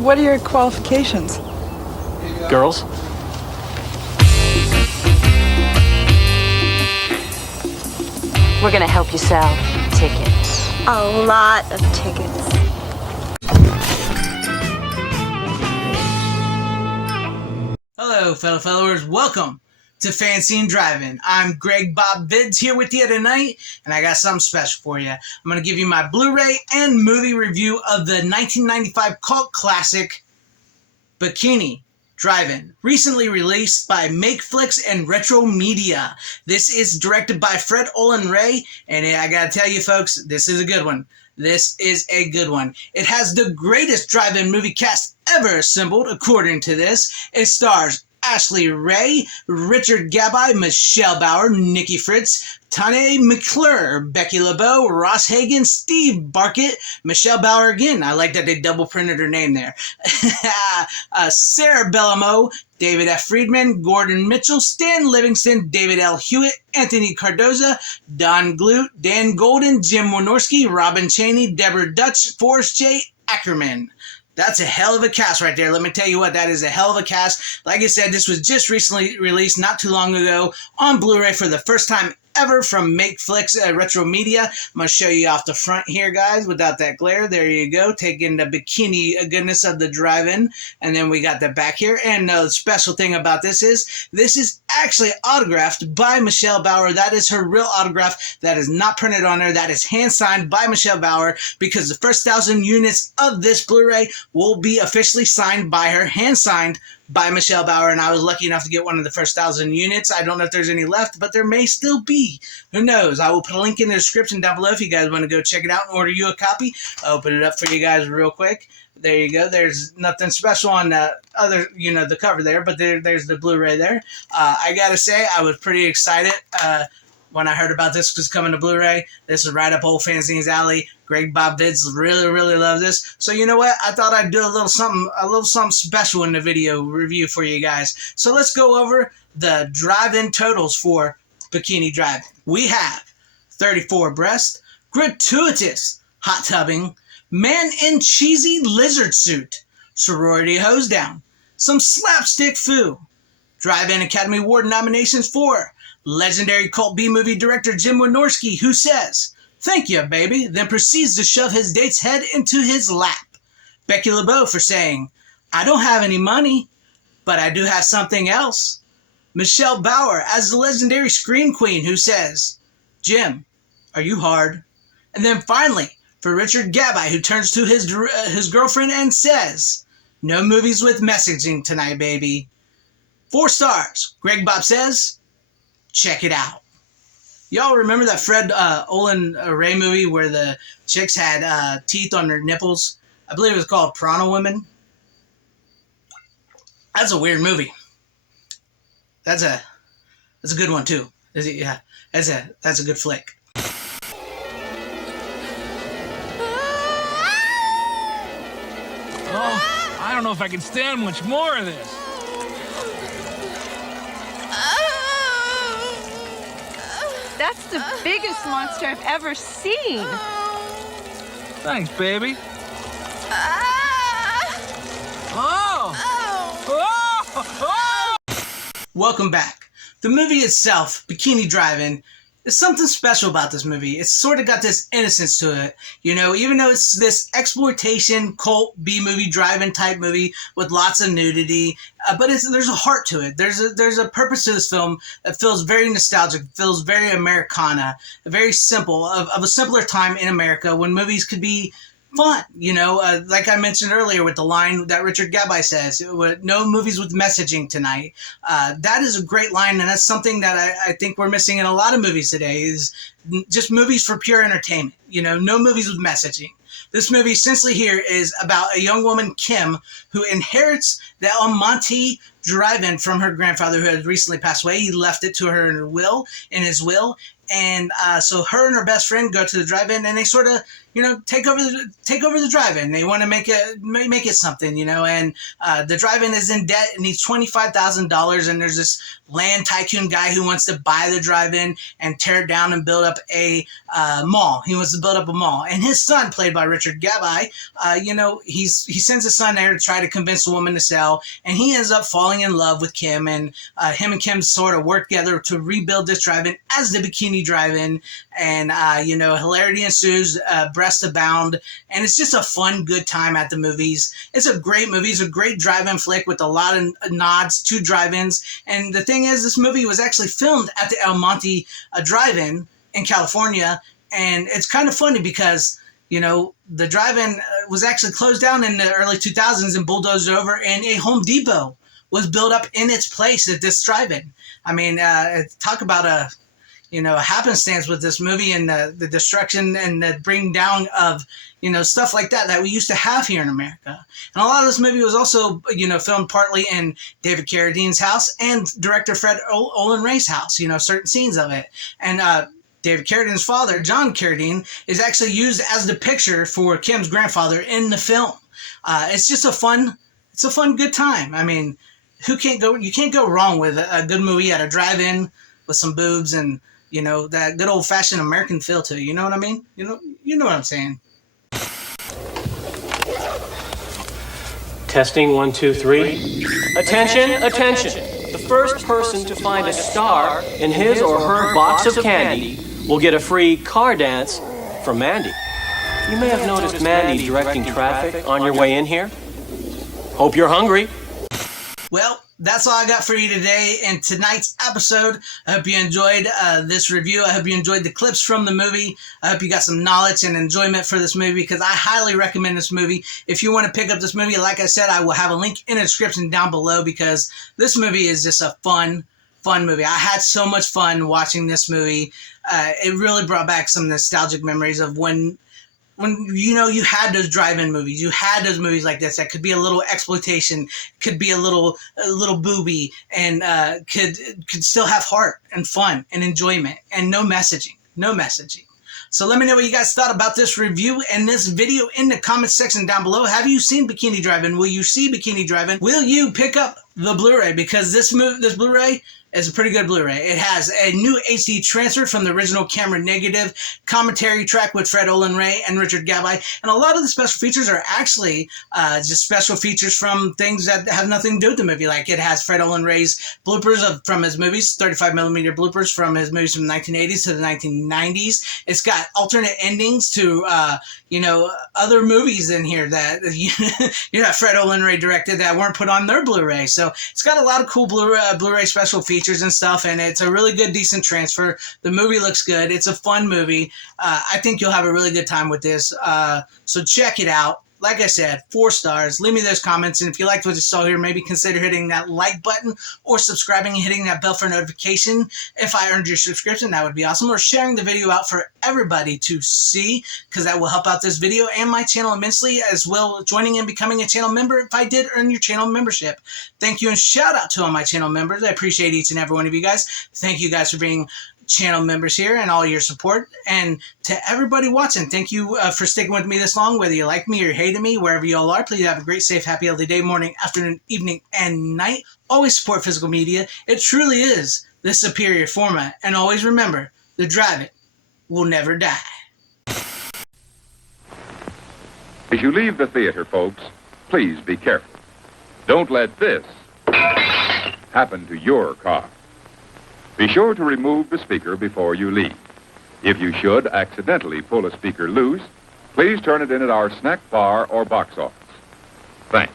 What are your qualifications? Girls? We're gonna help you sell tickets. A lot of tickets. Hello, fellow followers. Welcome to FanZcene Drive-In. I'm Greg Bob Vids here with you tonight, and I got something special for you. I'm going to give you my Blu-ray and movie review of the 1995 cult classic, Bikini Drive-In, recently released by MakeFlix and Retro Media. This is directed by Fred Olen Ray, and I gotta tell you folks, this is a good one. This is a good one. It has the greatest drive-in movie cast ever assembled, according to this. It stars Ashley Ray, Richard Gabai, Michelle Bauer, Nikki Fritz, Tane McClure, Becky LeBeau, Ross Hagen, Steve Barkett, Michelle Bauer again. I like that they double printed her name there. Sarah Bellamo, David F. Friedman, Gordon Mitchell, Stan Livingston, David L. Hewitt, Anthony Cardoza, Don Glute, Dan Golden, Jim Wynorski, Robin Chaney, Deborah Dutch, Forrest J. Ackerman. That's a hell of a cast right there. Let me tell you what, that is a hell of a cast. Like I said, this was just recently released not too long ago on Blu-ray for the first time ever from MakeFlix Retro Media. I'm going to show you off the front here, guys, without that glare. There you go. Taking the bikini goodness of the drive-in. And then we got the back here. And the special thing about this is actually autographed by Michelle Bauer. That is her real autograph. That is not printed on her. That is hand-signed by Michelle Bauer, because the first 1,000 units of this Blu-ray will be officially signed by her, hand-signed by Michelle Bauer, and I was lucky enough to get one of the first 1,000 units. I don't know if there's any left, but there may still be. Who knows? I will put a link in the description down below if you guys want to go check it out and order you a copy. I'll open it up for you guys real quick. There you go. There's nothing special on the other, the cover there, but there's the Blu-ray there. I gotta say, I was pretty excited when I heard about this was coming to Blu-ray. This is right up old FanZcene's alley. Greg Bob Vids really, really loves this. So you know what? I thought I'd do a little something special in the video review for you guys. So let's go over the drive-in totals for Bikini Drive-In. We have 34 breast, gratuitous hot tubbing, man in cheesy lizard suit, sorority hose down, some slapstick foo, Drive-In Academy Award nominations for legendary cult B-movie director Jim Wynorski, who says, "Thank you, baby," then proceeds to shove his date's head into his lap. Becky LeBeau for saying, "I don't have any money, but I do have something else." Michelle Bauer as the legendary scream queen, who says, "Jim, are you hard?" And then finally, for Richard Gabai, who turns to his girlfriend and says, "No movies with messaging tonight, baby." 4 stars. Greg Bob says, check it out. Y'all remember that Fred Olen Ray movie where the chicks had teeth on their nipples? I believe it was called Piranha Women. That's a weird movie. That's a good one too. Yeah, that's a good flick. Oh, I don't know if I can stand much more of this. That's the biggest monster I've ever seen. Thanks, baby. Oh! Oh! Welcome back. The movie itself, Bikini Drive-In, there's something special about this movie. It's sort of got this innocence to it, even though it's this exploitation, cult, B-movie, drive-in type movie with lots of nudity, but there's a heart to it. There's a purpose to this film that feels very nostalgic, feels very Americana, very simple, of a simpler time in America when movies could be fun, like I mentioned earlier with the line that Richard Gabai says, "No movies with messaging tonight." That is a great line, and that's something that I think we're missing in a lot of movies today, is just movies for pure entertainment, no movies with messaging. This movie essentially here is about a young woman, Kim, who inherits the Almonte drive-in from her grandfather who had recently passed away. He left it to her in his will. And so her and her best friend go to the drive-in, and they sort of, take over the drive-in. They want to make it something, and the drive-in is in debt and needs $25,000. And there's this land tycoon guy who wants to buy the drive-in and tear it down and build up a mall. He wants to build up a mall, and his son, played by Richard Gabby, he sends his son there to try to convince the woman to sell, and he ends up falling in love with Kim, and him and Kim sort of work together to rebuild this drive-in as the Bikini Drive-In, and hilarity ensues, breasts abound, and it's just a fun, good time at the movies. It's a great movie. It's a great drive-in flick with a lot of nods to drive-ins, and the thing is, this movie was actually filmed at the El Monte Drive-In in California, and it's kind of funny because the drive-in was actually closed down in the early 2000s and bulldozed over, and a Home Depot was built up in its place at this drive-in. I mean, talk about a happenstance with this movie, and the destruction and the bring down of, stuff like that we used to have here in America. And a lot of this movie was also, filmed partly in David Carradine's house and director Fred Olen Ray's house, certain scenes of it. And David Carradine's father, John Carradine, is actually used as the picture for Kim's grandfather in the film. It's just a fun, good time. I mean, you can't go wrong with a good movie at a drive-in with some boobs and, that good old-fashioned American feel to it. You know what I mean? You know what I'm saying. Testing 1, 2, 3. Attention, attention. The first person to find a star in his or her box of candy will get a free car dance from Mandy. You may have noticed Mandy directing traffic on your way in here. Hope you're hungry. Well, that's all I got for you today in tonight's episode. I hope you enjoyed this review. I hope you enjoyed the clips from the movie. I hope you got some knowledge and enjoyment for this movie, because I highly recommend this movie. If you want to pick up this movie, like I said, I will have a link in the description down below, because this movie is just a fun movie. I had so much fun watching this movie. It really brought back some nostalgic memories of when you had those drive-in movies. You had those movies like this that could be a little exploitation, could be a little booby, and could still have heart and fun and enjoyment and no messaging. So let me know what you guys thought about this review and this video in the comment section down below. Have you seen Bikini Drive-In? Will you see Bikini Drive-In? Will you pick up the Blu-ray? Because this Blu-ray is a pretty good Blu-ray. It has a new HD transfer from the original camera negative, commentary track with Fred Olen Ray and Richard Gabby, and a lot of the special features are actually just special features from things that have nothing to do with the movie. Like, it has Fred Olen Ray's bloopers from his movies, 35mm bloopers from his movies from the 1980s to the 1990s. It's got alternate endings to other movies in here that Fred Olen Ray directed that weren't put on their Blu-ray. So it's got a lot of cool Blu-ray special features and stuff, and it's a really good, decent transfer. The movie looks good. It's a fun movie. I think you'll have a really good time with this. So check it out. Like I said, 4 stars. Leave me those comments, and if you liked what you saw here, maybe consider hitting that like button or subscribing and hitting that bell for notification. If I earned your subscription, that would be awesome. Or sharing the video out for everybody to see, because that will help out this video and my channel immensely, as well joining and becoming a channel member if I did earn your channel membership. Thank you, and shout out to all my channel members. I appreciate each and every one of you guys. Thank you guys for being channel members here and all your support. And to everybody watching, thank you for sticking with me this long, whether you like me or hated me, wherever you all are. Please have a great, safe, happy, healthy day, morning, afternoon, evening, and night. Always support physical media. It truly is the superior format. And always remember, the drive-in will never die. As you leave the theater, folks, please be careful. Don't let this happen to your car. Be sure to remove the speaker before you leave. If you should accidentally pull a speaker loose, please turn it in at our snack bar or box office. Thanks.